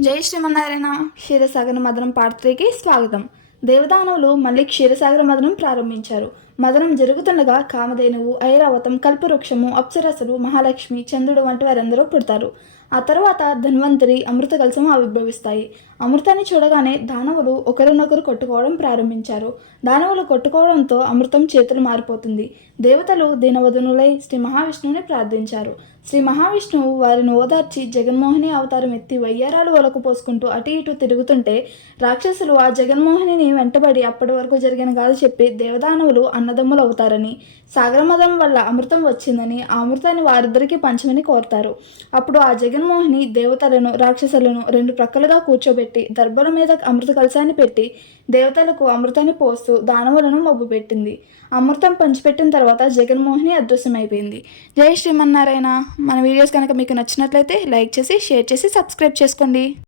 జై శ్రీమన్నారాయణ. క్షీరసాగర మదనం పార్ట్ త్రీకి స్వాగతం. దేవదానవులు మళ్ళీ క్షీరసాగర మదనం ప్రారంభించారు. మదనం జరుగుతుండగా కామధేనువు ఐరావతం కల్పవృక్షము అప్సరసలు మహాలక్ష్మి చంద్రుడు వంటి వారందరూ పుడతారు. ఆ తర్వాత ధన్వంతరి అమృత కలశం ఆవిర్భవిస్తాయి. అమృతాన్ని చూడగానే దానవులు ఒకరినొకరు కొట్టుకోవడం ప్రారంభించారు. దానవులు కొట్టుకోవడంతో అమృతం చేతులు మారిపోతుంది. దేవతలు దీనవదనులై శ్రీ మహావిష్ణువుని ప్రార్థించారు. శ్రీ మహావిష్ణువు వారిని ఓదార్చి జగన్మోహిని అవతారం ఎత్తి వయ్యారాలు ఒలకు పోసుకుంటూ అటు ఇటు తిరుగుతుంటే రాక్షసులు ఆ జగన్మోహిని వెంటబడి అప్పటి వరకు జరిగిన గాథ చెప్పి దేవదానవులు అన్న అన్నదమ్ములు అవుతారని సాగరమదం వల్ల అమృతం వచ్చిందని ఆ అమృతాన్ని వారిద్దరికీ పంచమని కోరతారు. అప్పుడు ఆ జగన్మోహిని దేవతలను రాక్షసులను రెండు ప్రక్కలుగా కూర్చోబెట్టి దర్భల మీద అమృత కలశాన్ని పెట్టి దేవతలకు అమృతాన్ని పోస్తూ దానవులను మబ్బు పెట్టింది అమృతం పంచిపెట్టిన తర్వాత జగన్మోహిని అదృశ్యమైపోయింది. జై శ్రీమన్నారాయణ. మన వీడియోస్ కనుక మీకు నచ్చినట్లయితే లైక్ చేసి షేర్ చేసి సబ్స్క్రైబ్ చేసుకోండి.